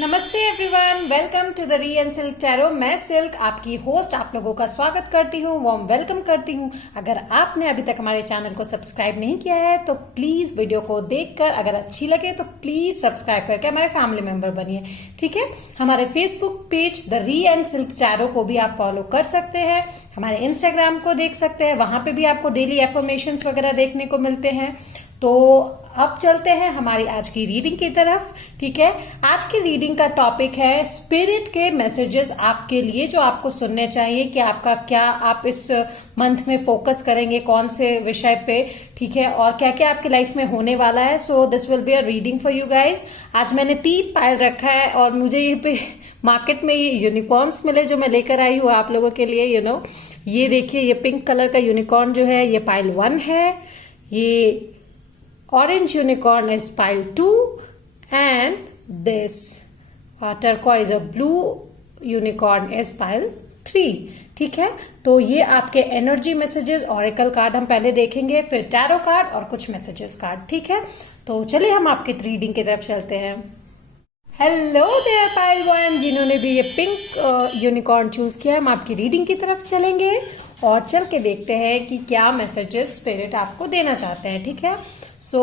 नमस्ते everyone, welcome to the री and silk tarot. मैं सिल्क आपकी होस्ट आप लोगों का स्वागत करती हूँ, वार्म वेलकम करती हूँ। अगर आपने अभी तक हमारे चैनल को सब्सक्राइब नहीं किया है तो प्लीज वीडियो को देखकर अगर अच्छी लगे तो प्लीज सब्सक्राइब करके हमारे फैमिली मेंबर बनिए, ठीक है। हमारे फेसबुक पेज द री एंड सिल्क टैरो को भी आप फॉलो कर सकते हैं, हमारे इंस्टाग्राम को देख सकते हैं, वहां पे भी आपको डेली एफर्मेशंस वगैरह देखने को मिलते हैं। तो अब चलते हैं हमारी आज की रीडिंग की तरफ, ठीक है। आज की रीडिंग का टॉपिक है स्पिरिट के मैसेजेस आपके लिए जो आपको सुनने चाहिए कि आपका क्या आप इस मंथ में फोकस करेंगे, कौन से विषय पे, ठीक है, और क्या क्या आपकी लाइफ में होने वाला है। So this will be a reading for you guys. आज मैंने 3 पायल रखा है और मुझे ये पे मार्केट में ये यूनिकॉर्न्स मिले जो मैं लेकर आई हूँ आप लोगों के लिए, ये देखिए, ये पिंक कलर का यूनिकॉर्न जो है ये पायल 1 है, ये orange unicorn is pile 2 and this turquoise or blue unicorn is pile 3, ठीक है। तो ये आपके एनर्जी मैसेजेस, ऑरेकल कार्ड हम पहले देखेंगे, फिर टैरो कार्ड और कुछ मैसेजेस कार्ड, ठीक है। तो चलिए हम आपकी रीडिंग की तरफ चलते हैं। हेलो देयर पाइल 1, जिन्होंने भी ये पिंक यूनिकॉर्न चूज किया है, हम आपकी रीडिंग की तरफ चलेंगे और चल के देखते हैं कि क्या मैसेजेस स्पिरिट आपको देना चाहते हैं, ठीक है। सो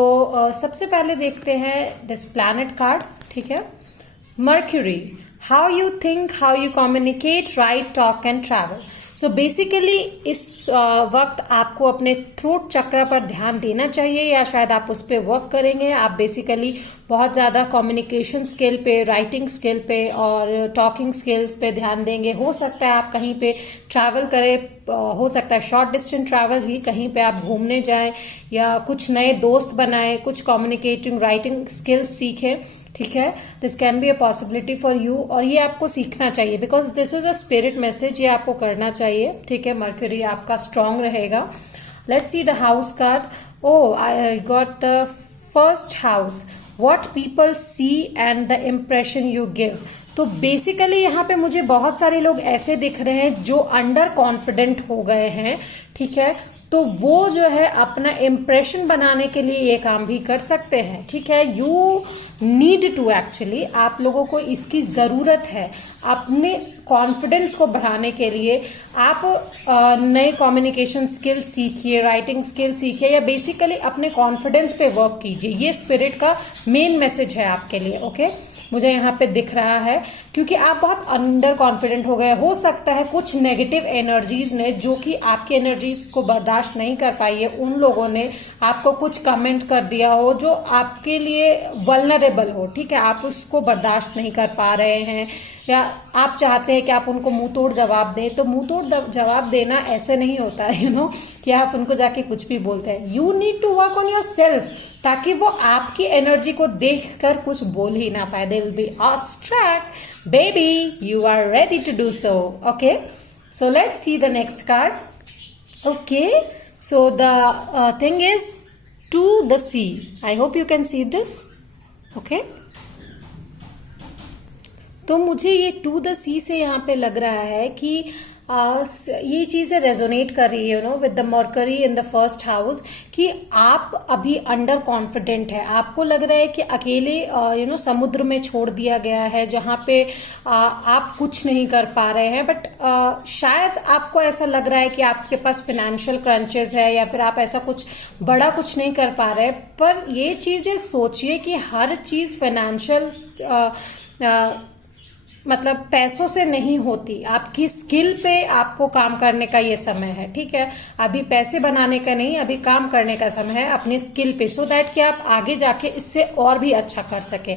सबसे पहले देखते हैं दिस प्लैनेट कार्ड, ठीक है। Mercury, how you think, how you communicate, right, talk and travel. So basically इस वक्त आपको अपने थ्रोट चक्र पर ध्यान देना चाहिए या शायद आप उस पर वर्क करेंगे। आप बेसिकली बहुत ज्यादा कम्युनिकेशन स्किल पे, राइटिंग स्किल पे और टॉकिंग स्किल्स पे ध्यान देंगे। हो सकता है आप कहीं पे ट्रैवल करें, हो सकता है शॉर्ट डिस्टेंस ट्रैवल ही, कहीं पे आप घूमने जाएं या कुछ नए दोस्त बनाएं, कुछ कम्युनिकेटिंग राइटिंग स्किल्स सीखें, ठीक है। This can be a possibility for you और ये आपको सीखना चाहिए because this is a spirit message, ये आपको करना चाहिए, ठीक है। मर्क्यूरी आपका स्ट्रांग रहेगा। Let's see the house card. Oh, I got the first house, what people see and the impression you give. तो बेसिकली यहाँ पे मुझे बहुत सारे लोग ऐसे दिख रहे हैं जो अंडर कॉन्फिडेंट हो गए हैं, ठीक है। तो वो जो है अपना इम्प्रेशन बनाने के लिए ये काम भी कर सकते हैं, ठीक है। यू नीड टू, एक्चुअली आप लोगों को इसकी जरूरत है अपने कॉन्फिडेंस को बढ़ाने के लिए। आप नए कम्युनिकेशन स्किल सीखिए, राइटिंग स्किल सीखिए या बेसिकली अपने कॉन्फिडेंस पे वर्क कीजिए। ये स्पिरिट का मेन मैसेज है आपके लिए, ओके। मुझे यहाँ पे दिख रहा है क्योंकि आप बहुत अंडर कॉन्फिडेंट हो गए। हो सकता है कुछ नेगेटिव एनर्जीज ने, जो कि आपकी एनर्जीज को बर्दाश्त नहीं कर पाई है, उन लोगों ने आपको कुछ कमेंट कर दिया हो जो आपके लिए वल्नरेबल हो, ठीक है। आप उसको बर्दाश्त नहीं कर पा रहे हैं या आप चाहते हैं कि आप उनको मुंह तोड़ जवाब दें। तो मुंह तोड़ जवाब देना ऐसे नहीं होता है, कि आप उनको जाके कुछ भी बोलते हैं। You need to work on yourself ताकि वो आपकी एनर्जी को देखकर कुछ बोल ही ना पाए। They will be obstruct, baby you are ready to do so, okay. So let's see the next card, okay. So the thing is to the sea. I hope you can see this, okay. तो मुझे ये to the सी से यहाँ पे लग रहा है कि ये चीजें रेजोनेट कर रही है with the mercury in the first house, कि आप अभी अंडर कॉन्फिडेंट है। आपको लग रहा है कि अकेले समुद्र में छोड़ दिया गया है जहां पे आप कुछ नहीं कर पा रहे हैं। बट शायद आपको ऐसा लग रहा है कि आपके पास फाइनेंशियल क्रंचेस है या फिर आप ऐसा कुछ बड़ा कुछ नहीं कर पा रहे। पर ये चीजें सोचिए कि हर चीज फाइनेंशियल मतलब पैसों से नहीं होती, आपकी स्किल पे आपको काम करने का ये समय है, ठीक है। अभी पैसे बनाने का नहीं, अभी काम करने का समय है अपनी स्किल पे, सो दैट कि आप आगे जाके इससे और भी अच्छा कर सके।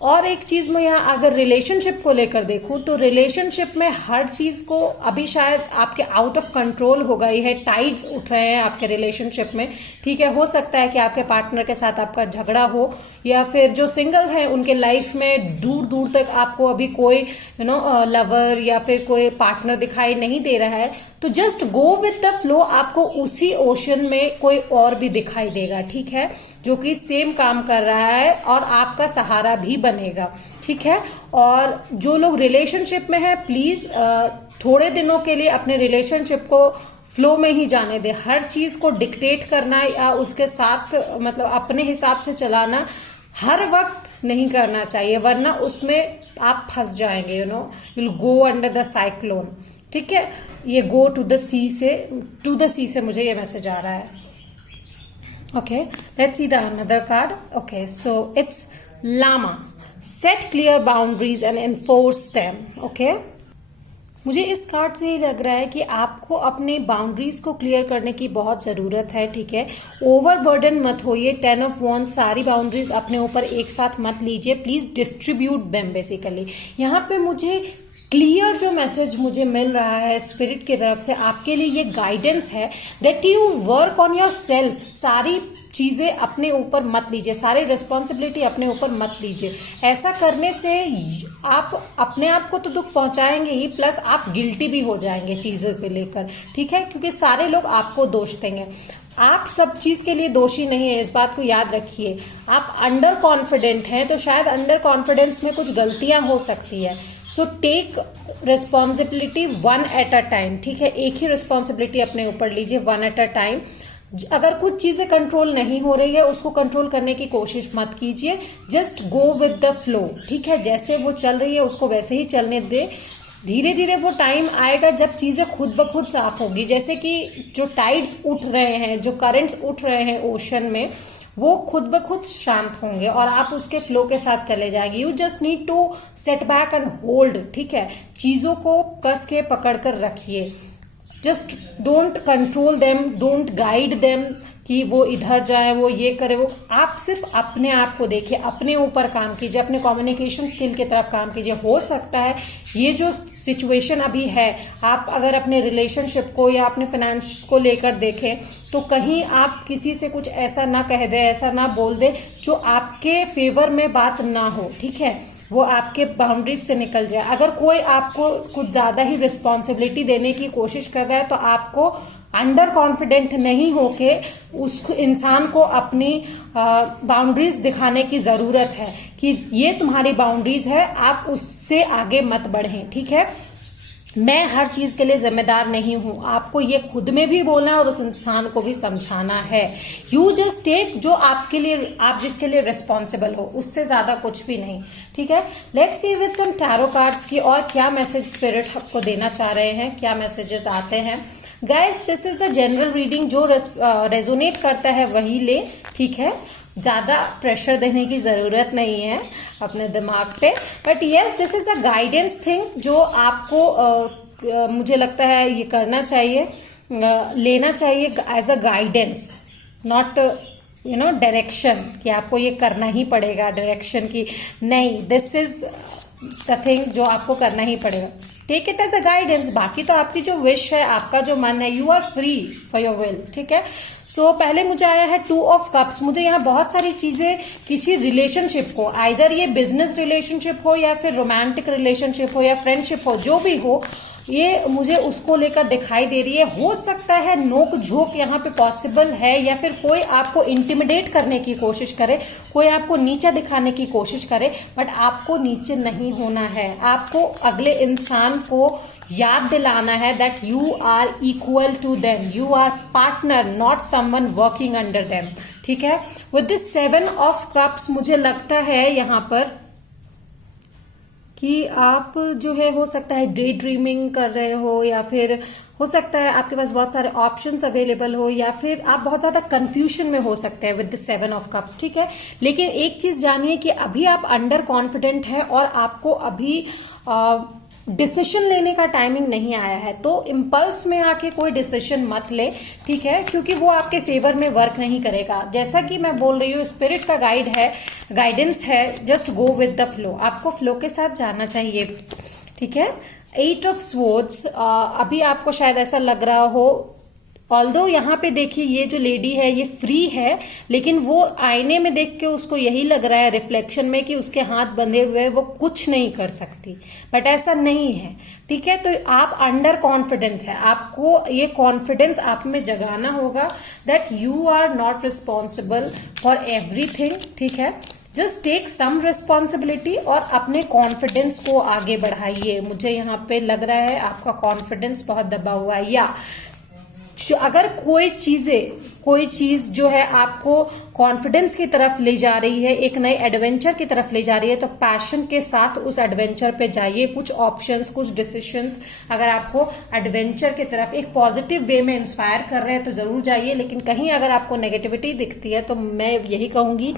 और एक चीज मैं यहाँ अगर रिलेशनशिप को लेकर देखूं तो रिलेशनशिप में हर चीज को अभी शायद आपके आउट ऑफ कंट्रोल हो गई है, टाइड्स उठ रहे हैं आपके रिलेशनशिप में, ठीक है। हो सकता है कि आपके पार्टनर के साथ आपका झगड़ा हो या फिर जो सिंगल है उनके लाइफ में दूर दूर तक आपको अभी कोई लवर या फिर कोई पार्टनर दिखाई नहीं दे रहा है। तो just go with the flow, आपको उसी ओशन में कोई और भी दिखाई देगा, ठीक है, जो कि सेम काम कर रहा है और आपका सहारा भी बनेगा, ठीक है। और जो लोग रिलेशनशिप में है, प्लीज थोड़े दिनों के लिए अपने रिलेशनशिप को फ्लो में ही जाने दे। हर चीज को डिक्टेट करना या उसके साथ मतलब अपने हिसाब से चलाना हर वक्त नहीं करना चाहिए, वरना उसमें आप फंस जाएंगे, you know, will go under the cyclone. ठीक है, ये गो टू द सी से मुझे ये मैसेज आ रहा है। Okay, let's see the another card. Okay, so it's llama, set clear boundaries and enforce them. Okay, मुझे इस कार्ड से ही लग रहा है कि आपको अपने बाउंड्रीज को क्लियर करने की बहुत जरूरत है। ठीक है, ओवरबर्डन मत होइए। 10 ऑफ वॉन्ड्स, सारी बाउंड्रीज अपने ऊपर एक साथ मत लीजिए, प्लीज डिस्ट्रीब्यूट देम। बेसिकली यहाँ पे मुझे क्लियर जो मैसेज मुझे मिल रहा है स्पिरिट की तरफ से आपके लिए, ये गाइडेंस है that you work on your self. सारी चीजें अपने ऊपर मत लीजिए, सारी रिस्पॉन्सिबिलिटी अपने ऊपर मत लीजिए। ऐसा करने से आप अपने आप को तो दुख पहुंचाएंगे ही, प्लस आप गिल्टी भी हो जाएंगे चीजों को लेकर। ठीक है, क्योंकि सारे लोग आपको दोष देंगे। आप सब चीज के लिए दोषी नहीं है, इस बात को याद रखिए। आप अंडर कॉन्फिडेंट हैं, तो शायद अंडर कॉन्फिडेंस में कुछ गलतियां हो सकती है। So take responsibility one at a time. ठीक है, एक ही रिस्पॉन्सिबिलिटी अपने ऊपर लीजिए, वन एट अ टाइम। अगर कुछ चीजें कंट्रोल नहीं हो रही है, उसको कंट्रोल करने की कोशिश मत कीजिए, just go with the flow. ठीक है, जैसे वो चल रही है उसको वैसे ही चलने दे। धीरे धीरे वो टाइम आएगा जब चीजें खुद ब खुद साफ होगी। जैसे कि जो टाइड्स उठ रहे हैं, जो करंट्स उठ रहे हैं ओशन में, वो खुद ब खुद शांत होंगे और आप उसके फ्लो के साथ चले जाएंगे। You just need to set back and hold. ठीक है, चीजों को कस के पकड़ कर रखिए। Just don't control them, don't guide them कि वो इधर जाए, वो ये करे, वो आप सिर्फ अपने आप को देखिए, अपने ऊपर काम कीजिए, अपने कम्युनिकेशन स्किल की तरफ काम कीजिए। हो सकता है ये जो सिचुएशन अभी है, आप अगर अपने रिलेशनशिप को या अपने फाइनेंस को लेकर देखें तो कहीं आप किसी से कुछ ऐसा ना कह दे, ऐसा ना बोल दे जो आपके फेवर में बात ना हो। ठीक है, वो आपके बाउंड्रीज से निकल जाए। अगर कोई आपको कुछ ज्यादा ही रिस्पॉन्सिबिलिटी देने की कोशिश कर रहा है तो आपको अंडर कॉन्फिडेंट नहीं होके उस इंसान को अपनी बाउंड्रीज दिखाने की जरूरत है कि ये तुम्हारी बाउंड्रीज है, आप उससे आगे मत बढ़ें। ठीक है, मैं हर चीज के लिए जिम्मेदार नहीं हूं, आपको ये खुद में भी बोलना है और उस इंसान को भी समझाना है। यू जस्ट टेक जो आपके लिए, आप जिसके लिए रिस्पॉन्सिबल हो, उससे ज्यादा कुछ भी नहीं। ठीक है, let's see with some tarot cards की और क्या मैसेज स्पिरिट आपको देना चाह रहे हैं, क्या मैसेजेस आते हैं। Guys, this is a general reading, जो रेजोनेट करता है वही ले। ठीक है, ज्यादा प्रेशर देने की जरूरत नहीं है अपने दिमाग पे, but yes, this is a guidance thing जो आपको मुझे लगता है ये करना चाहिए, लेना चाहिए as a guidance, not you know direction कि आपको ये करना ही पड़ेगा, डायरेक्शन की नहीं। दिस इज द थिंग जो आपको करना ही पड़ेगा। Take it as a guidance. बाकी तो आपकी जो विश है, आपका जो मन है, you are free for your will. ठीक है, सो पहले मुझे आया है 2 ऑफ कप्स। मुझे यहाँ बहुत सारी चीजें किसी रिलेशनशिप को, आइदर ये बिजनेस रिलेशनशिप हो या फिर रोमांटिक रिलेशनशिप हो या फ्रेंडशिप हो, जो भी हो, ये मुझे उसको लेकर दिखाई दे रही है। हो सकता है नोक झोंक यहाँ पे पॉसिबल है, या फिर कोई आपको इंटिमिडेट करने की कोशिश करे, कोई आपको नीचा दिखाने की कोशिश करे, बट आपको नीचे नहीं होना है। आपको अगले इंसान को याद दिलाना है that you are equal to them, you are partner, not someone working under them. ठीक है, विद दिस 7 ऑफ कप्स मुझे लगता है यहाँ पर कि आप जो है, हो सकता है डे ड्रीमिंग कर रहे हो, या फिर हो सकता है आपके पास बहुत सारे ऑप्शंस अवेलेबल हो, या फिर आप बहुत ज्यादा कंफ्यूजन में हो सकते हैं विद द 7 ऑफ कप्स। ठीक है, लेकिन एक चीज जानिए कि अभी आप अंडर कॉन्फिडेंट है और आपको अभी डिसीजन लेने का टाइमिंग नहीं आया है, तो इम्पल्स में आके कोई डिसीजन मत ले। ठीक है, क्योंकि वो आपके फेवर में वर्क नहीं करेगा। जैसा कि मैं बोल रही हूँ, स्पिरिट का गाइड है, गाइडेंस है, just go with the flow. आपको फ्लो के साथ जाना चाहिए। ठीक है, 8 ऑफ स्वॉर्ड्स, अभी आपको शायद ऐसा लग रहा हो, ऑल्दो यहाँ पे देखिए ये जो लेडी है ये फ्री है, लेकिन वो आईने में देख के उसको यही लग रहा है रिफ्लेक्शन में कि उसके हाथ बंधे हुए, वो कुछ नहीं कर सकती, बट ऐसा नहीं है। ठीक है, तो आप अंडर कॉन्फिडेंट है, आपको ये कॉन्फिडेंस आप में जगाना होगा that you are not responsible for everything. ठीक है, जस्ट टेक सम रिस्पॉन्सिबिलिटी और अपने कॉन्फिडेंस को आगे बढ़ाइए। मुझे यहाँ पे लग रहा है आपका कॉन्फिडेंस बहुत दबा हुआ है, या अगर कोई चीज जो है आपको कॉन्फिडेंस की तरफ ले जा रही है, एक नए एडवेंचर की तरफ ले जा रही है, तो पैशन के साथ उस एडवेंचर पे जाइए। कुछ ऑप्शंस, कुछ डिसीजंस अगर आपको एडवेंचर की तरफ एक पॉजिटिव वे में इंस्पायर कर रहे हैं तो जरूर जाइए। लेकिन कहीं अगर आपको नेगेटिविटी दिखती है तो मैं यही कहूंगी,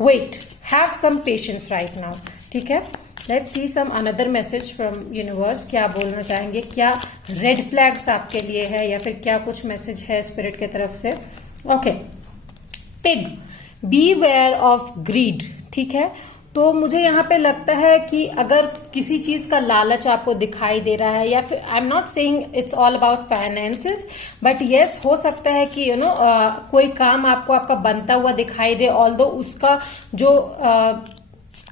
wait, have some patience right now. ठीक है, let's see some another message from universe. क्या बोलना चाहेंगे, क्या रेड फ्लैग्स आपके लिए है, या फिर क्या कुछ मैसेज है स्पिरिट की तरफ से। Okay, pig, beware of greed. ठीक है, तो मुझे यहाँ पे लगता है कि अगर किसी चीज का लालच आपको दिखाई दे रहा है, या फिर आई am not saying it's all about finances, but yes, हो सकता है कि कोई काम आपका बनता हुआ दिखाई दे, ऑल्दो उसका जो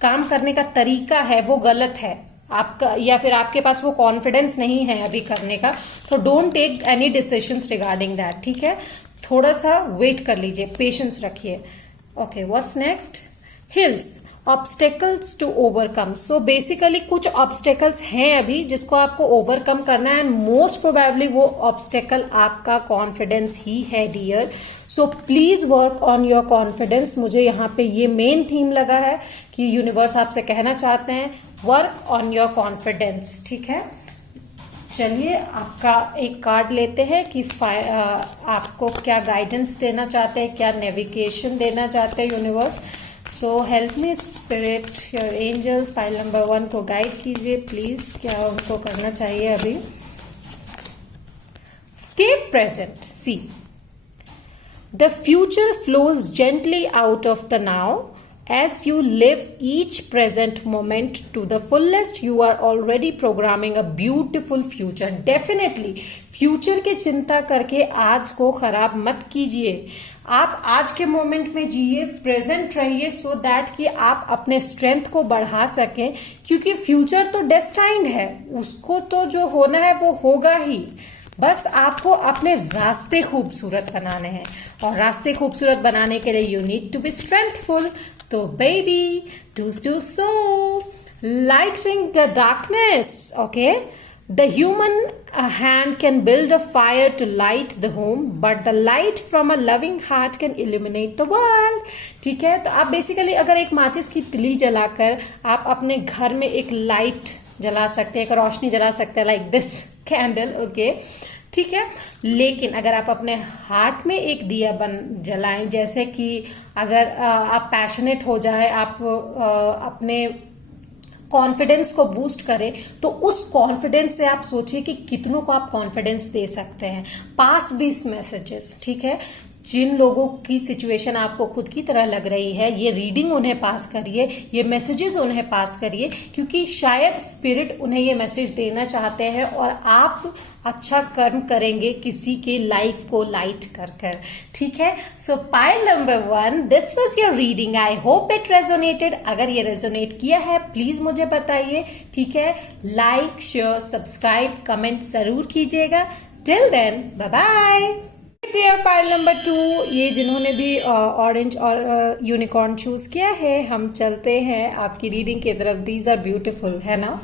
काम करने का तरीका है वो गलत है आपका, या फिर आपके पास वो कॉन्फिडेंस नहीं है अभी करने का, तो don't take any decisions regarding that. ठीक है, थोड़ा सा वेट कर लीजिए, पेशेंस रखिए। Okay, what's next, hills, obstacles to overcome. So basically कुछ ऑब्स्टेकल्स हैं अभी जिसको आपको ओवरकम करना है, एंड मोस्ट प्रोबेबली वो ऑब्स्टेकल आपका कॉन्फिडेंस ही है dear. So please work on your confidence. मुझे यहाँ पे ये मेन थीम लगा है कि यूनिवर्स आपसे कहना चाहते हैं, वर्क ऑन योर कॉन्फिडेंस। ठीक है, चलिए आपका एक कार्ड लेते हैं कि आपको क्या गाइडेंस देना चाहते हैं, क्या नेविगेशन देना चाहते हैं universe. So help me spirit, your angels, pile number 1 को गाइड कीजिए प्लीज, क्या उनको करना चाहिए अभी। Stay present, see the future flows gently out of the now. As you live each present moment to the fullest, you are already programming a beautiful future. Definitely, future की चिंता करके आज को खराब मत कीजिए। आप आज के मोमेंट में जिए, प्रेजेंट रहिए, सो दैट कि आप अपने स्ट्रेंथ को बढ़ा सकें, क्योंकि फ्यूचर तो डेस्टाइंड है, उसको तो जो होना है वो होगा ही। बस आपको अपने रास्ते खूबसूरत बनाने हैं, और रास्ते खूबसूरत बनाने के लिए you need to be strengthful. तो baby, do so, lighting the darkness. Okay, the human hand can build a fire to light the home, but the light from a loving heart can illuminate the world. ठीक है, तो आप basically अगर एक माचिस की तिली जलाकर आप अपने घर में एक लाइट जला सकते हैं, एक रोशनी जला सकते हैं, लाइक दिस कैंडल। ओके, ठीक है, लेकिन अगर आप अपने हार्ट में एक दिया जलाएं, जैसे कि अगर आप पैशनेट हो जाए, आप अपने कॉन्फिडेंस को बूस्ट करें, तो उस कॉन्फिडेंस से आप सोचिए कि कितनों को आप कॉन्फिडेंस दे सकते हैं। पास दिस मैसेजेस। ठीक है, जिन लोगों की सिचुएशन आपको खुद की तरह लग रही है, ये रीडिंग उन्हें पास करिए, ये मैसेजेस उन्हें पास करिए, क्योंकि शायद स्पिरिट उन्हें ये मैसेज देना चाहते हैं और आप अच्छा कर्म करेंगे किसी के लाइफ को लाइट कर कर। ठीक है, सो pile number 1, this was your reading. I hope it resonated. अगर ये रेजोनेट किया है प्लीज मुझे बताइए। ठीक है, लाइक, शेयर, सब्सक्राइब, कमेंट जरूर कीजिएगा। Till then, bye bye. Pile number 2, ये जिन्होंने भी ऑरेंज और यूनिकॉर्न चूज किया है, हम चलते हैं आपकी रीडिंग की तरफ। दीज आर ब्यूटीफुल, है ना।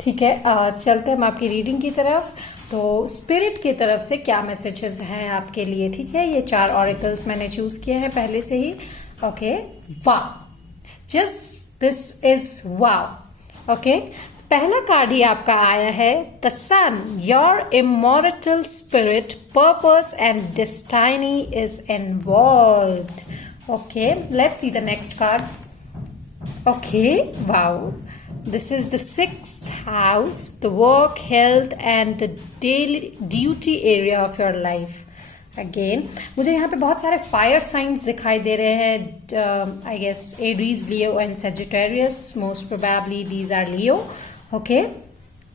ठीक है, चलते हैं हम आपकी रीडिंग की तरफ। तो स्पिरिट की तरफ से क्या मैसेजेस हैं आपके लिए। ठीक है, ये 4 ऑरेकल्स मैंने चूज किए हैं पहले से ही। ओके, वाह, जस्ट दिस इज वाह। ओके, पहला कार्ड ही आपका आया है, the sun, your immortal spirit, purpose and destiny is involved. Okay, let's see the next card. Okay, wow, this is the 6th house, the work, health and the daily duty area of your life. Again, मुझे यहाँ पे बहुत सारे fire science दिखाई दे रहे हैं। I guess Aries, Leo and Sagittarius, most probably these are Leo. Okay,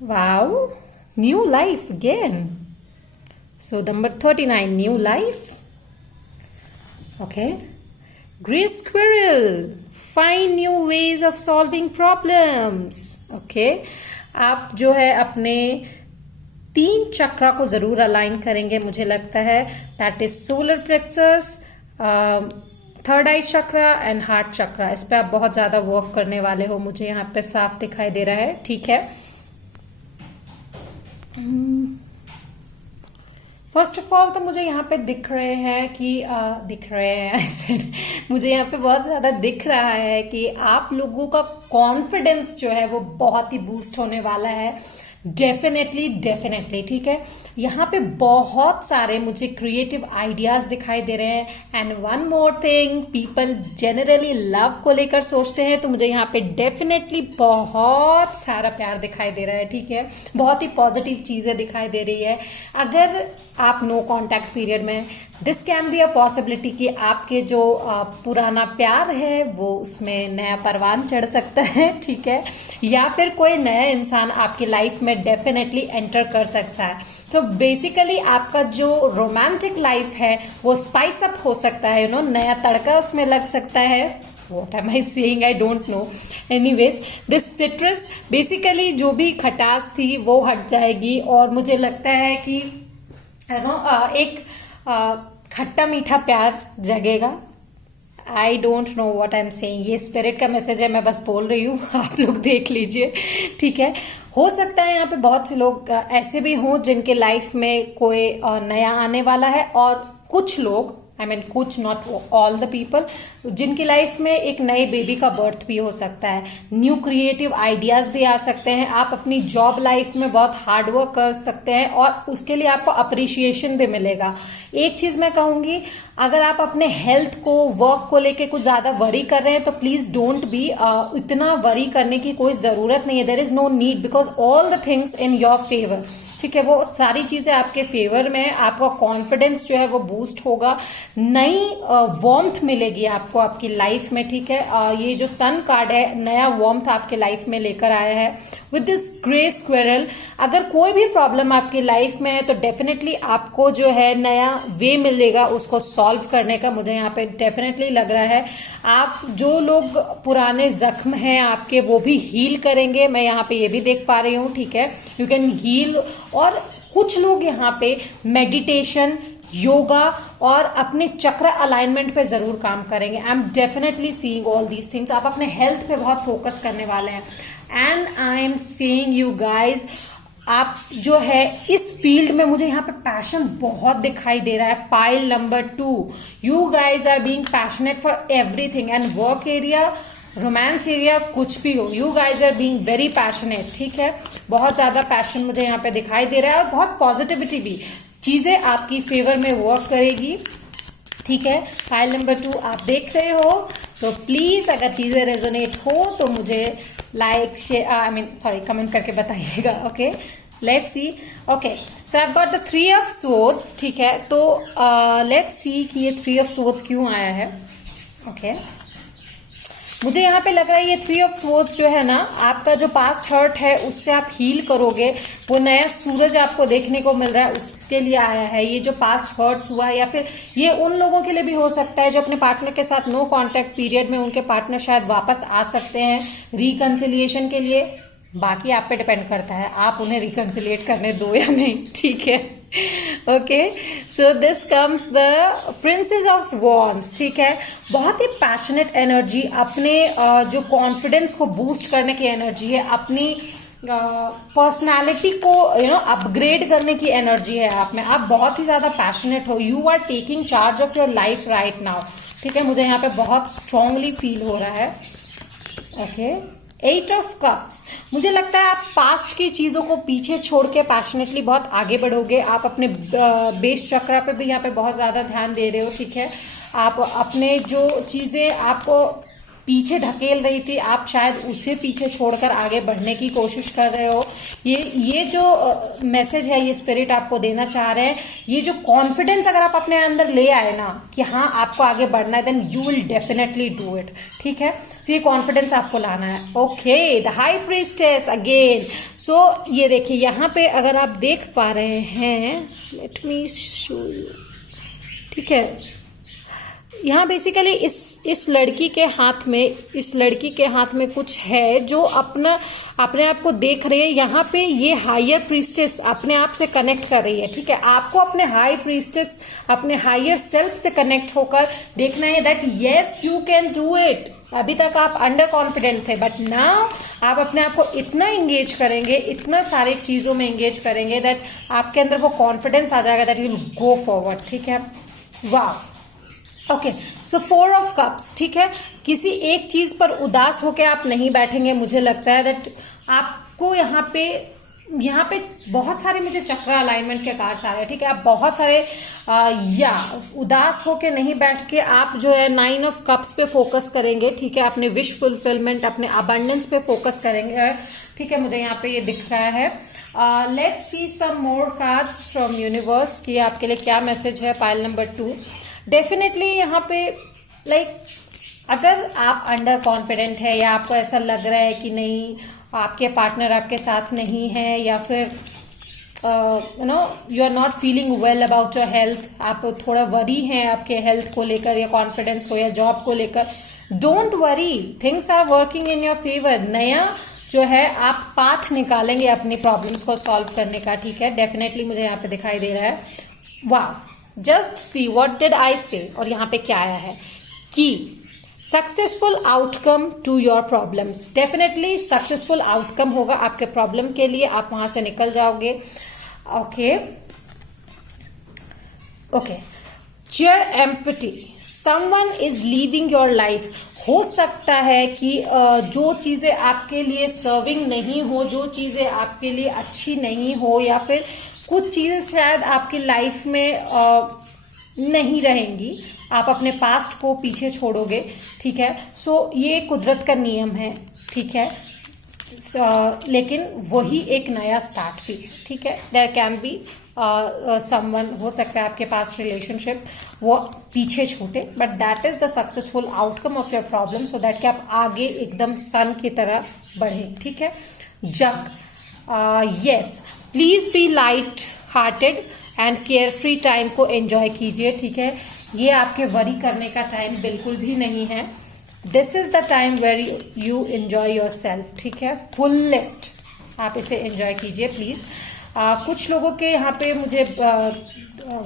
wow, new life again. So number 39, new life. Okay, grey squirrel, find new ways of solving problems. Okay, आप जो है अपने 3 चक्रा को जरूर अलाइन करेंगे, मुझे लगता है। That is solar plexus, third eye chakra and heart chakra. इस पे आप बहुत ज्यादा वर्क करने वाले हो, मुझे यहाँ पे साफ दिखाई दे रहा है। ठीक है, फर्स्ट ऑफ ऑल तो मुझे यहाँ पे दिख रहे हैं ऐसे मुझे यहाँ पे बहुत ज्यादा दिख रहा है कि आप लोगों का कॉन्फिडेंस जो है वो बहुत ही बूस्ट होने वाला है। डेफिनेटली ठीक है। यहाँ पे बहुत सारे मुझे क्रिएटिव आइडियाज दिखाई दे रहे हैं। And one more thing, people generally love को लेकर सोचते हैं, तो मुझे यहाँ पे डेफिनेटली बहुत सारा प्यार दिखाई दे रहा है। ठीक है, बहुत ही पॉजिटिव चीजें दिखाई दे रही है। अगर आप नो कॉन्टैक्ट पीरियड में, this can be a possibility कि आपके जो पुराना प्यार है वो उसमें नया परवान चढ़ सकता है। ठीक है, या फिर कोई नया इंसान आपकी लाइफ में डेफिनेटली एंटर कर सकता है। तो बेसिकली आपका जो रोमांटिक लाइफ है वो स्पाइस अप हो सकता है, नया तड़का उसमें लग सकता है। What am I saying? I don't know. Anyways, this citrus basically जो भी खटास थी वो हट जाएगी और मुझे लगता है कि एक खट्टा मीठा प्यार जगेगा। I don't know what I am saying, ये स्पिरिट का मैसेज है, मैं बस बोल रही हूँ, आप लोग देख लीजिए। ठीक है, हो सकता है यहाँ पे बहुत से लोग ऐसे भी हों जिनके लाइफ में कोई नया आने वाला है, और कुछ लोग कुछ, नॉट ऑल द पीपल, जिनकी लाइफ में एक नए बेबी का बर्थ भी हो सकता है। न्यू क्रिएटिव आइडियाज भी आ सकते हैं। आप अपनी जॉब लाइफ में बहुत हार्ड वर्क कर सकते हैं और उसके लिए आपको अप्रिशिएशन भी मिलेगा। एक चीज मैं कहूंगी, अगर आप अपने हेल्थ को, वर्क को लेके कुछ ज्यादा वरी कर रहे हैं तो प्लीज डोंट बी। इतना वरी करने की कोई जरूरत नहीं है। There is no need, because all the things in your favour. ठीक है, वो सारी चीजें आपके फेवर में है। आपका कॉन्फिडेंस जो है वो बूस्ट होगा, नई वार्मथ मिलेगी आपको आपकी लाइफ में। ठीक है, ये जो सन कार्ड है नया वार्मथ आपके लाइफ में लेकर आया है विद दिस ग्रे स्क्विरल। अगर कोई भी प्रॉब्लम आपकी लाइफ में है तो डेफिनेटली आपको जो है नया वे मिलेगा उसको सॉल्व करने का, मुझे यहाँ पे डेफिनेटली लग रहा है। आप जो लोग पुराने जख्म हैं आपके वो भी हील करेंगे, मैं यहाँ पे ये भी देख पा रही हूँ। ठीक है, यू कैन हील। और कुछ लोग यहाँ पे मेडिटेशन, योगा और अपने चक्र अलाइनमेंट पे जरूर काम करेंगे। I am definitely seeing all these things. आप अपने हेल्थ पे बहुत फोकस करने वाले हैं। And I am saying you guys, आप जो है इस फील्ड में, मुझे यहाँ पे पैशन बहुत दिखाई दे रहा है। Pile number 2, you guys are being passionate for everything. And work area, romance area, कुछ भी हो, you guys are being very passionate. ठीक है, बहुत ज्यादा पैशन मुझे यहाँ पे दिखाई दे रहा है और बहुत पॉजिटिविटी भी, चीजें आपकी फेवर में वर्क करेगी। ठीक है, फाइल नंबर 2 आप देख रहे हो तो प्लीज अगर चीजें रेजोनेट हो तो मुझे लाइक, शेयर, कमेंट करके बताइएगा। Okay, let's C. Okay, so I got the 3 of swords. ठीक है, तो लेट्स सी कि ये 3 ऑफ स्वॉर्ड्स क्यों आया है। ओके, मुझे यहाँ पे लग रहा है ये 3 ऑफ स्वॉर्ड्स जो है ना, आपका जो पास्ट हर्ट है उससे आप हील करोगे। वो नया सूरज आपको देखने को मिल रहा है, उसके लिए आया है। ये जो पास्ट हर्ट्स हुआ, या फिर ये उन लोगों के लिए भी हो सकता है जो अपने पार्टनर के साथ नो कॉन्टैक्ट पीरियड में, उनके पार्टनर शायद वापस आ सकते हैं रिकंसिलिएशन के लिए। बाकी आप पे डिपेंड करता है आप उन्हें रिकंसिलिएट करने दो या नहीं। ठीक है, okay, so this comes the princess of wands. ठीक है, बहुत ही पैशनेट एनर्जी, अपने जो कॉन्फिडेंस को बूस्ट करने की एनर्जी है, अपनी पर्सनालिटी को अपग्रेड करने की एनर्जी है आप में। आप बहुत ही ज्यादा पैशनेट हो, you are taking charge of your life right now. ठीक है, मुझे यहाँ पे बहुत स्ट्रांगली फील हो रहा है। ओके, 8 ऑफ कप्स, मुझे लगता है आप पास्ट की चीजों को पीछे छोड़ के पैशनेटली बहुत आगे बढ़ोगे। आप अपने बेस चक्र पे भी यहाँ पे बहुत ज्यादा ध्यान दे रहे हो। ठीक है, आप अपने जो चीजें आपको पीछे ढकेल रही थी, आप शायद उसे पीछे छोड़कर आगे बढ़ने की कोशिश कर रहे हो। ये जो मैसेज है, ये स्पिरिट आपको देना चाह रहे हैं, ये जो कॉन्फिडेंस अगर आप अपने अंदर ले आए ना कि हाँ आपको आगे बढ़ना है, then you will definitely do it. ठीक है, सो ये कॉन्फिडेंस आपको लाना है। Okay, the high priestess again. So ये देखिए यहाँ पे अगर आप देख पा रहे हैं, लेट मी शो यू। ठीक है, यहाँ बेसिकली इस लड़की के हाथ में कुछ है जो अपने आप को देख रही है। यहाँ पे ये हायर प्रीस्टेस अपने आप से कनेक्ट कर रही है। ठीक है, आपको अपने हाई प्रीस्टेस, अपने हायर सेल्फ से कनेक्ट होकर देखना है that yes you can do it. अभी तक आप अंडर कॉन्फिडेंट थे, बट नाउ आप अपने आप को इतना एंगेज करेंगे, इतना सारे चीजों में एंगेज करेंगे दैट आपके अंदर वो कॉन्फिडेंस आ जाएगा that you will go forward, ठीक है। वाह, ओके, सो 4 ऑफ कप्स, ठीक है। किसी एक चीज पर उदास होकर आप नहीं बैठेंगे, मुझे लगता है दैट आपको यहाँ पे बहुत सारे मुझे चक्र अलाइनमेंट के कार्ड्स आ रहे हैं, ठीक है। आप बहुत सारे उदास होके नहीं बैठ के आप जो है 9 ऑफ कप्स पे फोकस करेंगे, ठीक है। अपने विश फुलफिलमेंट, अपने अबंडेंस पे फोकस करेंगे, ठीक है। मुझे यहाँ पे ये दिख रहा है। Let's see some more cards from universe कि आपके लिए क्या मैसेज है। पाइल नंबर 2, डेफिनेटली यहाँ पे अगर आप अंडर कॉन्फिडेंट है या आपको ऐसा लग रहा है कि नहीं आपके पार्टनर आपके साथ नहीं है, या फिर you are not feeling well about your health, आप थोड़ा वरी हैं आपके हेल्थ को लेकर या कॉन्फिडेंस को या जॉब को लेकर, don't worry, things are working in your favour. नया जो है आप पाथ निकालेंगे अपनी प्रॉब्लम्स को सॉल्व करने का, ठीक है। डेफिनेटली मुझे यहाँ पे दिखाई दे रहा है। वाह, just see what did I say, और यहाँ पे क्या आया है कि successful outcome to your problems. Definitely successful outcome होगा आपके प्रॉब्लम के लिए, आप वहां से निकल जाओगे। Okay okay, chair empty, someone is leaving your life. हो सकता है कि जो चीजें आपके लिए सर्विंग नहीं हो, जो चीजें आपके लिए अच्छी नहीं हो, या फिर कुछ चीजें शायद आपकी लाइफ में नहीं रहेंगी, आप अपने पास्ट को पीछे छोड़ोगे, ठीक है। सो ये कुदरत का नियम है, ठीक है। लेकिन वही एक नया स्टार्ट भी है, ठीक है। देयर कैन बी समवन, हो सकता है आपके पास रिलेशनशिप वो पीछे छूटे, but that is the successful outcome of your problem, so that कि आप आगे एकदम सन की तरह बढ़े, ठीक है। जग, yes, please be light hearted and care free time को एंजॉय कीजिए, ठीक है। ये आपके वरी करने का टाइम बिल्कुल भी नहीं है। This is the time where you enjoy your self, ठीक है। फुलेस्ट आप इसे एंजॉय कीजिए प्लीज। कुछ लोगों के यहाँ पे मुझे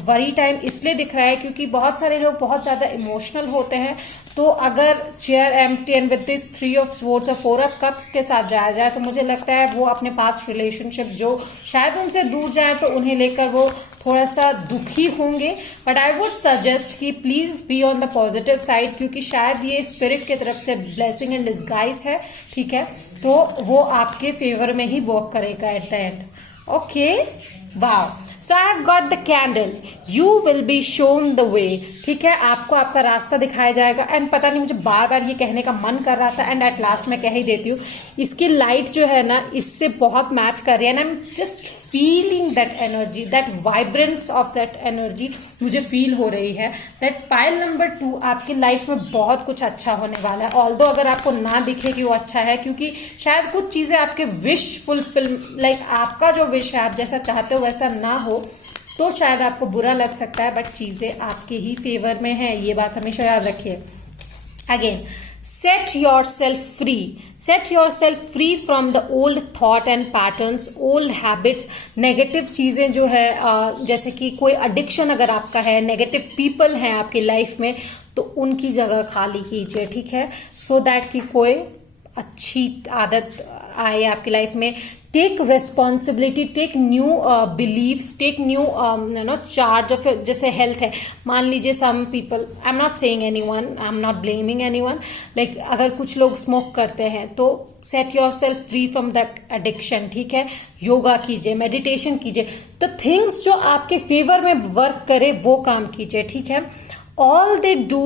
वरी टाइम इसलिए दिख रहा है क्योंकि बहुत सारे लोग बहुत ज्यादा इमोशनल होते हैं, तो अगर chair empty and with this 3 of swords और 4 ऑफ कप के साथ जाया जाए तो मुझे लगता है वो अपने पास्ट रिलेशनशिप जो शायद उनसे दूर जाए तो उन्हें लेकर वो थोड़ा सा दुखी होंगे। बट आई वुड सजेस्ट कि please be on the positive side, क्योंकि शायद ये स्पिरिट की तरफ से ब्लेसिंग एंड डिस्गाइज है, ठीक है। तो वो आपके फेवर में ही वर्क करेगा at the end. Okay, wow, so I have got the candle, you will be shown the way, ठीक है। आपको आपका रास्ता दिखाया जाएगा। एंड पता नहीं मुझे बार बार ये कहने का मन कर रहा था एंड एट लास्ट मैं कह ही देती हूँ, इसकी लाइट जो है ना इससे बहुत मैच कर रही है, and I am just feeling that energy, that vibrance of that energy मुझे फील हो रही है। दैट पाइल नंबर 2 आपकी लाइफ में बहुत कुछ अच्छा होने वाला है, ऑल्दो अगर आपको ना दिखे कि वो अच्छा है, क्योंकि शायद कुछ चीजें आपके विश फुलफिल, लाइक आपका जो विश है आप जैसा चाहते हो वैसा ना हो तो शायद आपको बुरा लग सकता है, बट चीजें आपके ही फेवर में है, ये बात हमेशा याद रखिए। Again, set yourself free from the old thought and patterns, old habits, negative चीजें जो है जैसे कि कोई एडिक्शन अगर आपका है, नेगेटिव पीपल हैं आपकी लाइफ में, तो उनकी जगह खाली कीजिए, ठीक है। सो दैट कि कोई अच्छी आदत आए आपकी लाइफ में। Take responsibility, take new beliefs, take new charge of, जैसे हेल्थ है, मान लीजिए some people, I am not saying anyone, I am not blaming anyone, like अगर कुछ लोग स्मोक करते हैं तो set your self free from that addiction, ठीक है। योगा कीजिए, मेडिटेशन कीजिए, तो थिंग्स जो आपके फेवर में वर्क करे वो काम कीजिए, ठीक है। All they do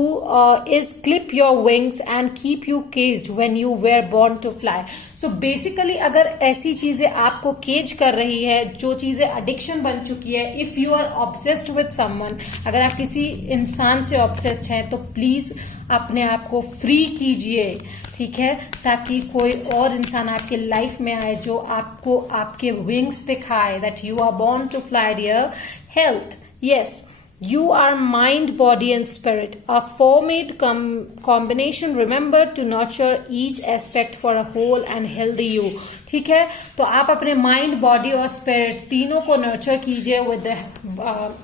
is clip your wings and keep you caged when you were born to fly. So basically अगर ऐसी चीजें आपको केज कर रही है, जो चीजें एडिक्शन बन चुकी है, if you are obsessed with someone, अगर आप किसी इंसान से obsessed हैं तो प्लीज अपने आप को फ्री कीजिए, ठीक है, ताकि कोई और इंसान आपके लाइफ में आए जो आपको आपके विंग्स दिखाए, that you are born to fly, dear. Health, yes. You are mind, body and spirit. A four-made combination. Remember to nurture each aspect for a whole and healthy you. ठीक है, तो आप अपने माइंड, बॉडी और spirit तीनों को nurture कीजिए with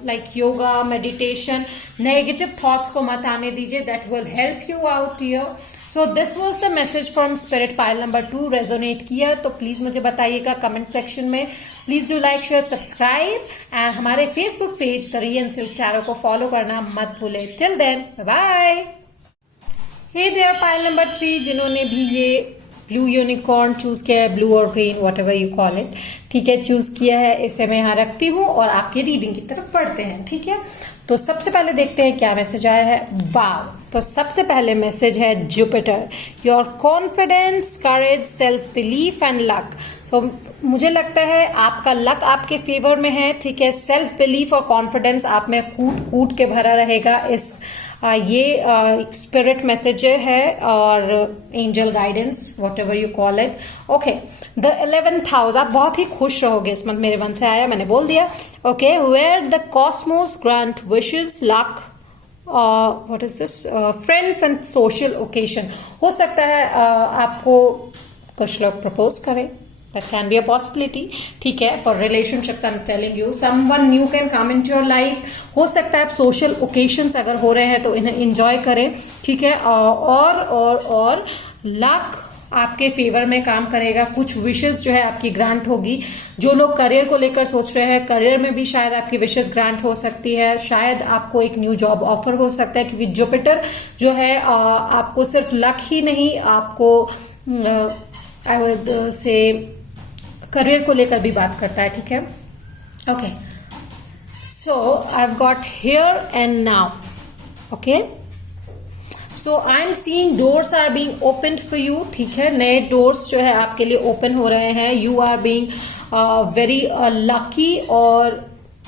like yoga, meditation. Negative thoughts को मत आने दीजिए, that will help you out here. So this was the message from spirit. Pile number 2 resonate किया तो प्लीज मुझे बताइएगा कमेंट सेक्शन में। Please do like, share, subscribe and हमारे फेसबुक पेज द रियन सिल्क टैरो को फॉलो करना मत भूले। Till then bye. Hey there pile number 3 जिन्होंने भी ये ब्लू यूनिकॉर्न चूज किया है, ब्लू और green what ever you call it, ठीक है, चूज किया है, इसे मैं यहाँ रखती हूँ और आपकी रीडिंग की तरफ बढ़ते हैं। ठीक है, तो सबसे पहले देखते हैं क्या मैसेज आया है। वाव, तो सबसे पहले मैसेज है Jupiter, your confidence, courage, self belief and luck. तो मुझे लगता है आपका लक आपके फेवर में है। ठीक है, सेल्फ बिलीफ और कॉन्फिडेंस आप में कूट कूट के भरा रहेगा। इस ये स्पिरिट मैसेज है और angel guidance what ever you call it. Okay, the 11th house, आप बहुत ही खुश रहोगे इस मंथ, मेरे मन से आया, मैंने बोल दिया। Okay, where the cosmos grant wishes, luck, what is this, friends and social occasion. हो सकता है आपको कुछ लोग प्रपोज करें, that can be a possibility। ठीक है, for relationships I'm telling you someone new can come into your life। हो सकता है आप सोशल ओकेशंस अगर हो रहे हैं तो इन्हें एंजॉय करें। ठीक है, और लक आपके फेवर में काम करेगा। कुछ विशेस जो है आपकी ग्रांट होगी। जो लोग करियर को लेकर सोच रहे हैं, करियर में भी शायद आपकी विशेस ग्रांट हो सकती है। शायद आपको एक न्यू जॉब ऑफर हो सकता है, क्योंकि जुपिटर जो है आपको सिर्फ लक ही नहीं, आपको आई वुड से करियर को लेकर भी बात करता है। ठीक है, okay, so I have got here and now. Okay, so I am seeing doors are being opened for you. ठीक है, नए डोर्स जो है आपके लिए ओपन हो रहे हैं। You are being very lucky और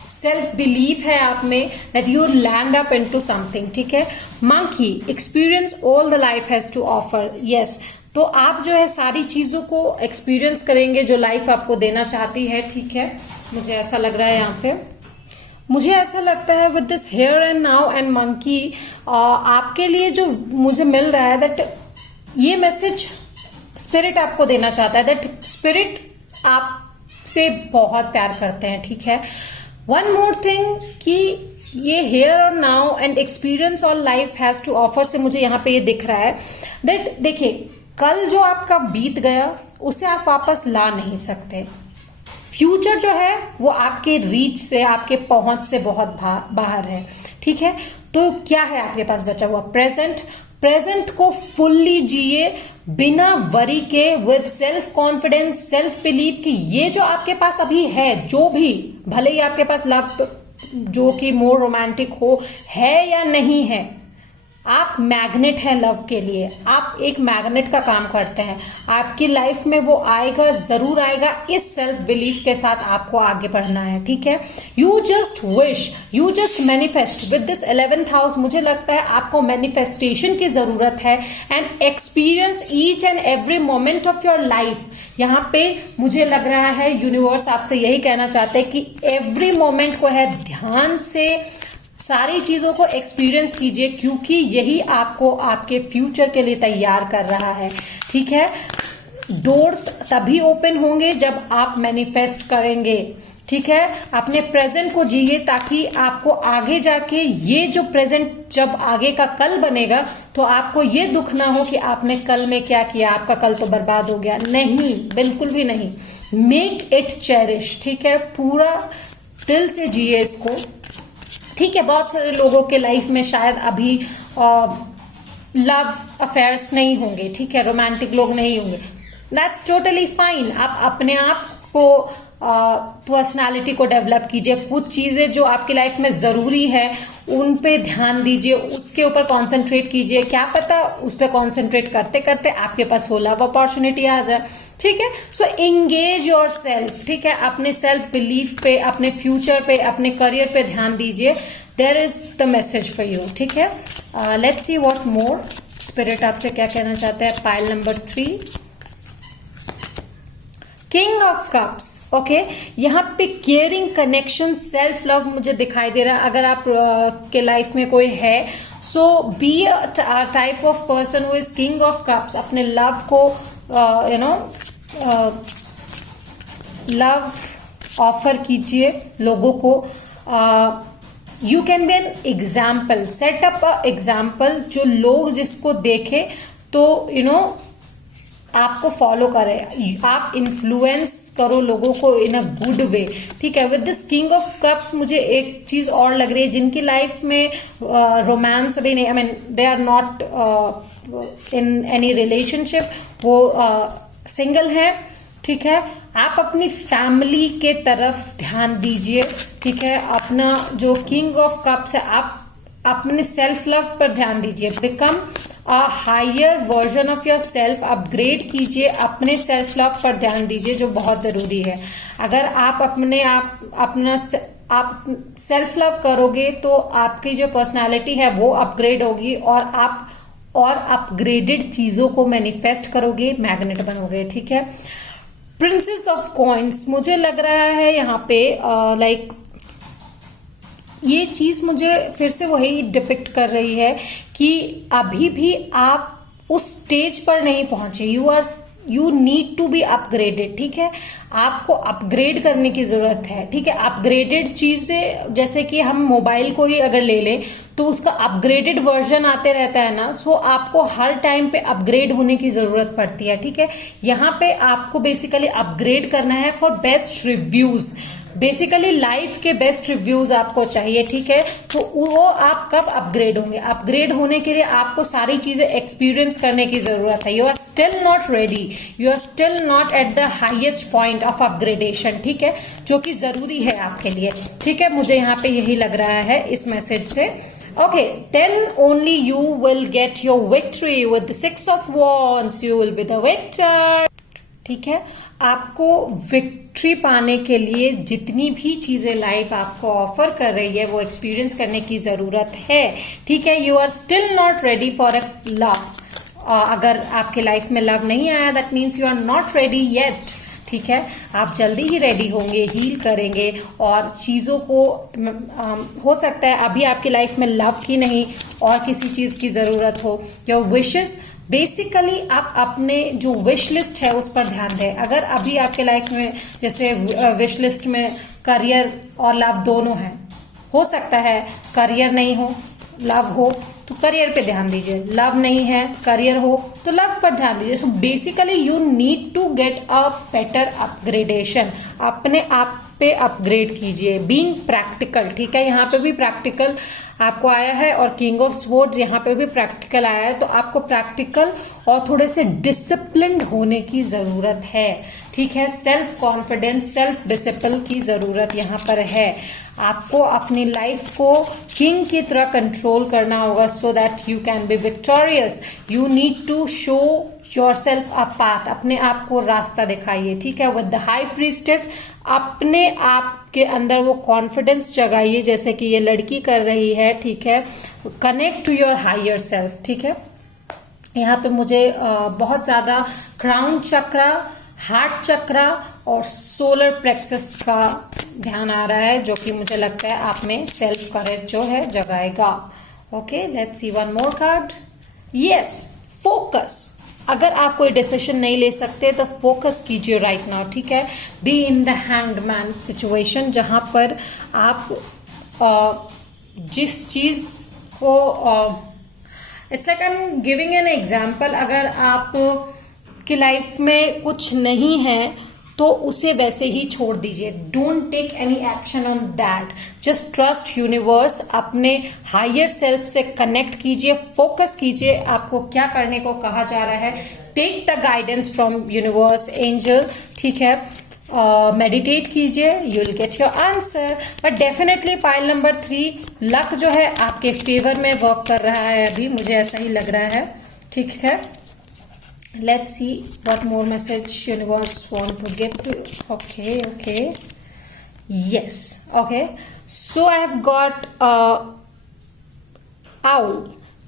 सेल्फ बिलीफ है आप में that you land up into something. ठीक है, monkey, experience all the life has to offer. Yes, तो आप जो है सारी चीजों को एक्सपीरियंस करेंगे जो लाइफ आपको देना चाहती है। ठीक है, मुझे ऐसा लग रहा है यहाँ पे, मुझे ऐसा लगता है with this here and now and monkey, आपके लिए जो मुझे मिल रहा है दैट ये मैसेज स्पिरिट आपको देना चाहता है, दैट स्पिरिट आपसे बहुत प्यार करते हैं। ठीक है, वन मोर थिंग कि ये हेयर और now and experience all life has to offer से मुझे यहाँ पे ये दिख रहा है दैट देखिए, कल जो आपका बीत गया उसे आप वापस ला नहीं सकते। फ्यूचर जो है वो आपके रीच से, आपके पहुंच से बहुत बाहर है। ठीक है, तो क्या है आपके पास बचा हुआ? प्रेजेंट को फुल्ली जिए बिना वरी के, with self confidence, self belief कि ये जो आपके पास अभी है, जो भी भले ही आपके पास लव जो कि मोर रोमांटिक हो है या नहीं है, आप मैग्नेट है लव के लिए। आप एक मैग्नेट का काम करते हैं। आपकी लाइफ में वो आएगा, जरूर आएगा। इस सेल्फ बिलीफ के साथ आपको आगे बढ़ना है। ठीक है, you just wish, you just manifest with this 11th house. मुझे लगता है आपको मैनिफेस्टेशन की जरूरत है and experience each and every moment of your life. यहाँ पे मुझे लग रहा है यूनिवर्स आपसे यही कहना चाहते हैं कि एवरी मोमेंट को है ध्यान से सारी चीजों को एक्सपीरियंस कीजिए, क्योंकि यही आपको आपके फ्यूचर के लिए तैयार कर रहा है। ठीक है, डोर्स तभी ओपन होंगे जब आप मैनिफेस्ट करेंगे। ठीक है, अपने प्रेजेंट को जिए ताकि आपको आगे जाके ये जो प्रेजेंट जब आगे का कल बनेगा तो आपको ये दुख ना हो कि आपने कल में क्या किया, आपका कल तो बर्बाद हो गया। नहीं, बिल्कुल भी नहीं। Make it cherish. ठीक है, पूरा दिल से जिए इसको। ठीक है, बहुत सारे लोगों के लाइफ में शायद अभी लव अफेयर्स नहीं होंगे। ठीक है, रोमांटिक लोग नहीं होंगे, दैट्स टोटली फाइन। आप अपने आप को पर्सनालिटी को डेवलप कीजिए। कुछ चीजें जो आपकी लाइफ में जरूरी है उन पे ध्यान दीजिए, उसके ऊपर कॉन्सेंट्रेट कीजिए। क्या पता उस पर कॉन्सेंट्रेट करते करते आपके पास वो लव अपॉर्चुनिटी आ जाए। ठीक है, सो एंगेज योर सेल्फ। ठीक है, अपने सेल्फ बिलीफ पे, अपने फ्यूचर पे, अपने करियर पे ध्यान दीजिए। There is the message for you. ठीक है, let's see what more spirit आपसे क्या कहना चाहते हैं। Pile number 3, king of cups. Okay, यहाँ पे केयरिंग, कनेक्शन, सेल्फ लव मुझे दिखाई दे रहा है। अगर आप के लाइफ में कोई है, so be a type of person who is king of cups. अपने लव को लव ऑफर कीजिए लोगों को। You can be an example, set up a example जो लोग जिसको देखे तो आपको फॉलो करे, आप इन्फ्लुएंस करो लोगों को इन अ गुड वे, ठीक है। With this king of cups मुझे एक चीज और लग रही है, जिनकी लाइफ में रोमांस अभी नहीं, I mean they are not in any relationship, वो सिंगल है, ठीक है। आप अपनी फैमिली के तरफ ध्यान दीजिए, ठीक है। अपना जो किंग ऑफ कप्स है, आप अपने सेल्फ लव पर ध्यान दीजिए। Become a higher version of your self, upgrade कीजिए, अपने सेल्फ लव पर ध्यान दीजिए, जो बहुत जरूरी है। अगर आप अपना सेल्फ लव करोगे तो आपकी जो पर्सनालिटी है वो अपग्रेड होगी, और आप और अपग्रेडेड चीजों को मैनिफेस्ट करोगे, मैग्नेट बनोगे, ठीक है। प्रिंसेस ऑफ कॉइन्स मुझे लग रहा है यहाँ पे लाइक ये चीज मुझे फिर से वही डिपिक्ट कर रही है कि अभी भी आप उस स्टेज पर नहीं पहुंचे, you need to be upgraded, ठीक है। आपको अपग्रेड करने की जरूरत है, ठीक है। अपग्रेडेड चीजें, जैसे कि हम मोबाइल को ही अगर ले लें तो उसका अपग्रेडेड वर्जन आते रहता है ना, सो आपको हर टाइम पे अपग्रेड होने की जरूरत पड़ती है, ठीक है। यहाँ पे आपको बेसिकली अपग्रेड करना है for best reviews, basically life के बेस्ट रिव्यूज आपको चाहिए, ठीक है। तो वो आप कब अपग्रेड होंगे? अपग्रेड होने के लिए आपको सारी चीजें एक्सपीरियंस करने की जरूरत है। You are still not ready, you are still not at the highest point of upgradation, ठीक है, जो कि जरूरी है आपके लिए, ठीक है। मुझे यहाँ पे यही लग रहा है इस मैसेज से। Okay, then only you will get your victory with the 6 of Wands. You will be the victor. ठीक है, आपको विक्ट्री पाने के लिए जितनी भी चीजें लाइफ आपको ऑफर कर रही है वो एक्सपीरियंस करने की जरूरत है, ठीक है। You are still not ready for a love. अगर आपके लाइफ में लव नहीं आया, that means you are not ready yet, ठीक है। आप जल्दी ही रेडी होंगे, हील करेंगे, और चीजों को हो सकता है अभी आपकी लाइफ में लव की नहीं और किसी चीज की जरूरत हो। योर विशेस, बेसिकली आप अपने जो विश लिस्ट है उस पर ध्यान दें। अगर अभी आपके लाइफ में जैसे विश लिस्ट में करियर और लव दोनों हैं, हो सकता है करियर नहीं हो, लव हो, तो करियर पे ध्यान दीजिए। लव नहीं है, करियर हो, तो लव पर ध्यान दीजिए। So basically you need to get a better upgradation, अपने आप पे अपग्रेड कीजिए। बीइंग प्रैक्टिकल, ठीक है, यहाँ पे भी प्रैक्टिकल आपको आया है, और किंग ऑफ स्वॉर्ड्स यहाँ पे भी प्रैक्टिकल आया है। तो आपको प्रैक्टिकल और थोड़े से डिसिप्लिन्ड होने की जरूरत है, ठीक है। सेल्फ कॉन्फिडेंस, सेल्फ डिसिप्लिन की जरूरत यहाँ पर है। आपको अपनी लाइफ को किंग की तरह कंट्रोल करना होगा, so that you can be victorious. You need to show yourself a path, अपने आप को रास्ता दिखाइए, ठीक है। विद द हाई प्रीस्टेस, अपने आप के अंदर वो कॉन्फिडेंस जगाइए, जैसे कि ये लड़की कर रही है, ठीक है। Connect to your higher self, ठीक है। यहाँ पे मुझे बहुत ज्यादा क्राउन चक्रा, हार्ट चक्रा और सोलर प्लेक्सस का ध्यान आ रहा है, जो कि मुझे लगता है आप में सेल्फ करेज जो है जगाएगा। Okay, let's see one more card. Yes, focus. अगर आप कोई डिसीजन नहीं ले सकते तो फोकस कीजिए राइट नाउ, ठीक है। Be in the hanged man situation, जहां पर आप जिस चीज को it's like I am giving an example, अगर आप की लाइफ में कुछ नहीं है तो उसे वैसे ही छोड़ दीजिए। Don't take any action on that, just trust universe. अपने हायर सेल्फ से कनेक्ट कीजिए, फोकस कीजिए आपको क्या करने को कहा जा रहा है। Take the guidance from universe, angel, ठीक है। मेडिटेट कीजिए, you will get your answer. But definitely pile number 3, luck जो है आपके फेवर में वर्क कर रहा है, अभी मुझे ऐसा ही लग रहा है, ठीक है। Let's see what more message universe want to give to you. Okay. Yes. Okay. So I have got owl.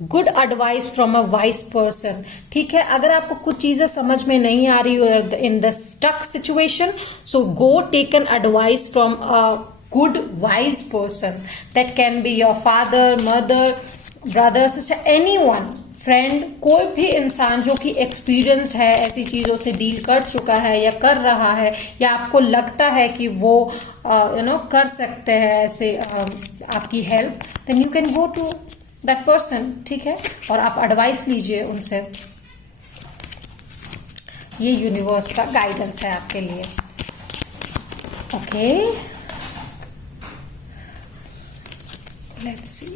Good advice from a wise person. ठीक है, अगर आपको कुछ चीजें समझ में नहीं आ रही in the stuck situation, so go take an advice from a good wise person. That can be your father, mother, brother, sister, anyone. Friend, कोई भी इंसान जो कि एक्सपीरियंस्ड है, ऐसी चीजों से डील कर चुका है या कर रहा है, या आपको लगता है कि वो कर सकते हैं ऐसे आपकी help, then you can go to that person, ठीक है, और आप एडवाइस लीजिए उनसे। ये यूनिवर्स का गाइडेंस है आपके लिए। Okay, let's see.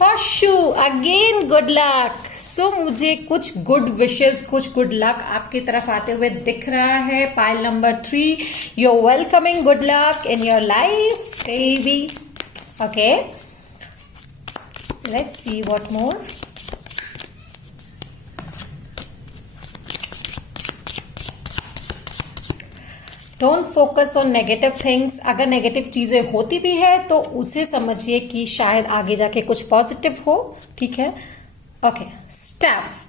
Horseshoe again, good luck. So मुझे कुछ गुड विशेस, कुछ गुड लक आपकी तरफ आते हुए दिख रहा है। Pile number 3, you are welcoming good luck in your life baby. Okay, let's see what more. Don't focus on negative things. अगर नेगेटिव चीजें होती भी है तो उसे समझिए कि शायद आगे जाके कुछ पॉजिटिव हो, ठीक है। Okay, staff,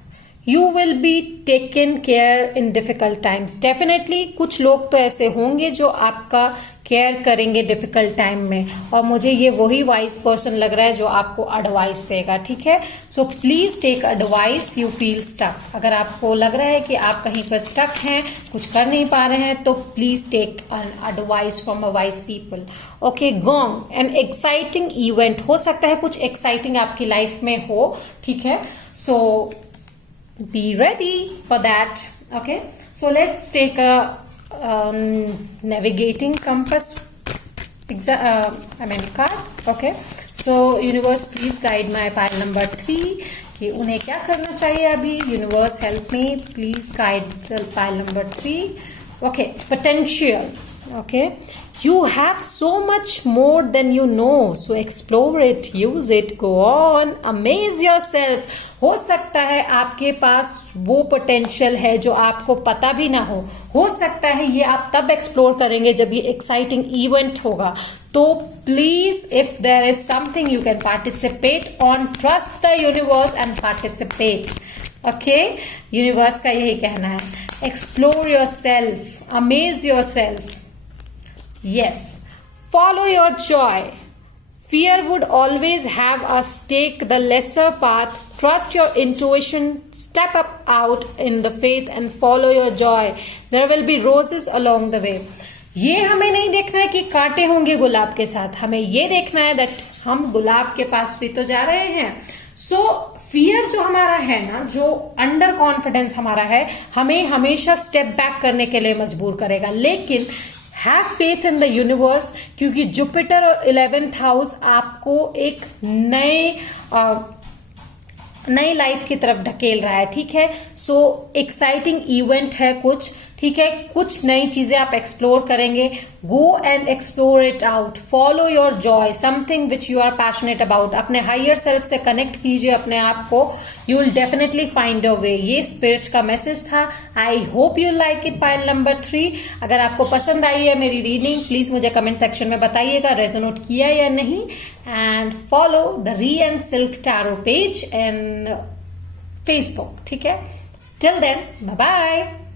you will be taken care in difficult times. Definitely कुछ लोग तो ऐसे होंगे जो आपका केयर करेंगे डिफिकल्ट टाइम में, और मुझे ये वही वाइज पर्सन लग रहा है जो आपको एडवाइस देगा, ठीक है। So please take advice you feel stuck. अगर आपको लग रहा है कि आप कहीं पर स्टक हैं, कुछ कर नहीं पा रहे हैं, तो please take an advice from a wise people. Okay, gone an exciting event. हो सकता है कुछ एक्साइटिंग आपकी लाइफ में हो, ठीक है। सो be ready for that. Okay, so let's take a navigating compass card. Okay, so universe please guide my pile number 3 कि उन्हें क्या करना चाहिए अभी। universe help me, please guide the pile number 3. Okay, potential. Okay, you have so much more than you know, so explore it, use it, go on, amaze yourself. हो सकता है आपके पास वो पोटेंशियल है जो आपको पता भी ना हो सकता है ये आप तब एक्सप्लोर करेंगे जब ये एक्साइटिंग इवेंट होगा। तो please, if there is something you can participate on, trust the universe and participate. Okay, universe का यही कहना है, explore your self, amaze your self. Yes, follow your joy. Fear would always have us take the lesser path. Trust your intuition. Step up out in the faith and follow your joy. There will be roses along the way. ये हमें नहीं देखना है कि कांटे होंगे गुलाब के साथ, हमें ये देखना है दैट हम गुलाब के पास भी तो जा रहे हैं। सो फियर जो हमारा है ना, जो अंडर कॉन्फिडेंस हमारा है, हमें हमेशा स्टेप बैक करने के लिए मजबूर करेगा। लेकिन have faith in the universe, क्योंकि जुपिटर और 11th हाउस आपको एक नई लाइफ की तरफ ढकेल रहा है, ठीक है। सो एक्साइटिंग इवेंट है कुछ, ठीक है, कुछ नई चीजें आप एक्सप्लोर करेंगे। Go and explore it out, follow your joy, something which you are passionate about. अपने हायर सेल्फ से कनेक्ट कीजिए अपने आप को, you will definitely find a way. ये स्पिरिट का मैसेज था। I hope you like it pile number 3। अगर आपको पसंद आई है मेरी रीडिंग, प्लीज मुझे कमेंट सेक्शन में बताइएगा रेजोनेट किया या नहीं। एंड फॉलो द री and silk tarot page and Facebook, ठीक है। Till then, bye bye.